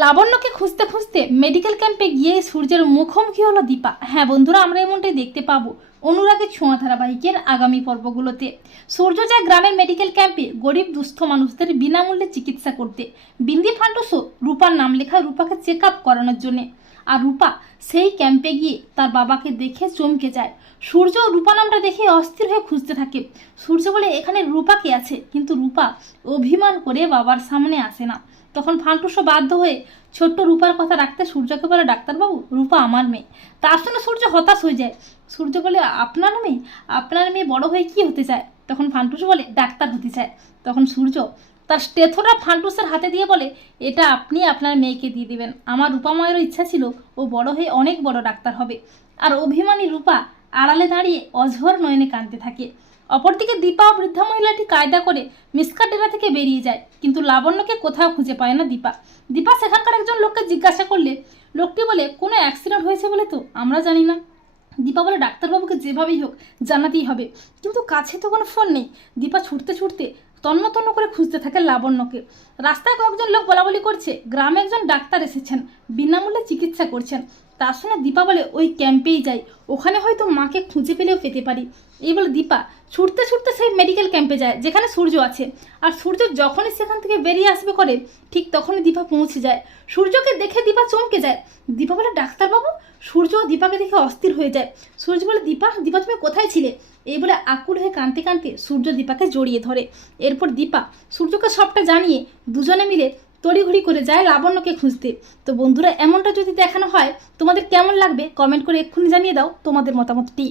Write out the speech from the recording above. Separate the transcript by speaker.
Speaker 1: লাবণ্যকে খুঁজতে খুঁজতে মেডিকেল ক্যাম্পে গিয়ে সূর্যের মুখোমুখি হলো দীপা। হ্যাঁ বন্ধুরা, আমরা এমনটাই দেখতে পাবো অনুরাগের ছোঁয়া ধারাবাহিকের আগামী পর্বগুলোতে। সূর্য যায় গ্রামের মেডিকেল ক্যাম্পে গরিব দুস্থ মানুষদের বিনামূল্যে চিকিৎসা করতে। বিন্দি ফান্টুসও রূপার নাম লেখা রূপাকে চেক আপ করানোর জন্যে। আর রূপা সেই ক্যাম্পে গিয়ে তার বাবাকে দেখে চমকে যায়। সূর্য রূপা নামটা দেখে অস্থির হয়ে খুঁজতে থাকে। সূর্য বলে, এখানে রূপা কে আছে? কিন্তু রূপা অভিমান করে বাবার সামনে আসে না। তখন ফান্টুসও বাধ্য হয়ে ছোট্ট রূপার কথা রাখতে সূর্যকে বলে, ডাক্তারবাবু, রূপা আমার মেয়ে। তার শুনে সূর্য হতাশ হয়ে যায়। সূর্য বলে, আপনার মেয়ে? আপনার মেয়ে বড় হয়ে কি হতে চায়? তখন ফান্টুস বলে, ডাক্তার হতে চায়। তখন সূর্য তার স্টেথোটা ফান্টুসের হাতে দিয়ে বলে, এটা আপনি আপনার মেয়েকে দিয়ে দিবেন। আমার রূপা মায়েরও ইচ্ছা ছিল, ও বড় হয়ে অনেক বড় ডাক্তার হবে। আর অভিমানী রূপা আড়ালে দাঁড়িয়ে অঝর নয়নে কাঁদতে থাকে। অপরদিকে দীপা বৃদ্ধা মহিলাটি কায়দা করে মিসকা ডেরা থেকে বেরিয়ে যায়, কিন্তু লাবণ্যকে কোথাও খুঁজে পায় না দীপা। দীপা সেখানকার একজন লোককে জিজ্ঞাসা করলে, লোকটি বলে, কোনো অ্যাক্সিডেন্ট হয়েছে বলে তো? আমরা জানি না। দীপা বলে, ডাক্তারবাবুকে যেভাবেই হোক, জানাতেই হবে। কিন্তু কাছে তো কোনো ফোন নেই। দীপা ছুটতে ছুটতে তন্ন তন্ন করে খুঁজতে থাকে লাবণ্যকে। রাস্তায় কয়েকজন লোক বলাবলি করছে, গ্রামে একজন ডাক্তার এসেছেন। বিনামূল্যে চিকিৎসা করছেন। তার সঙ্গে দীপা বলে, ওই ক্যাম্পেই যাই। ওখানে হয়তো মাকে খুঁজে পেলেও পেতে পারি। এই বলে দীপা ছুটতে ছুটতে সেই মেডিকেল ক্যাম্পে যায়, যেখানে সূর্য আছে। আর সূর্য যখনই সেখান থেকে বেরিয়ে আসবে করে, ঠিক তখনই দীপা পৌঁছে যায়। সূর্যকে দেখে দীপা চমকে যায়। দীপা বলে, ডাক্তারবাবু? সূর্য দীপাকে দেখে অস্থির হয়ে যায়। সূর্য বলে, দীপা দীপা তুমি কোথায় ছিলে? এই বলে আকুল হয়ে কাঁদতে কাঁদতে সূর্য দীপাকে জড়িয়ে ধরে। এরপর দীপা সূর্যকে সবটা জানিয়ে দুজনে মিলে তড়িঘড়ি করে যায় লাবণ্যকে খুঁজতে। তো বন্ধুরা, এমনটা যদি দেখানো হয়, তোমাদের কেমন লাগবে? কমেন্ট করে এক্ষুনি জানিয়ে দাও তোমাদের মতামতটি।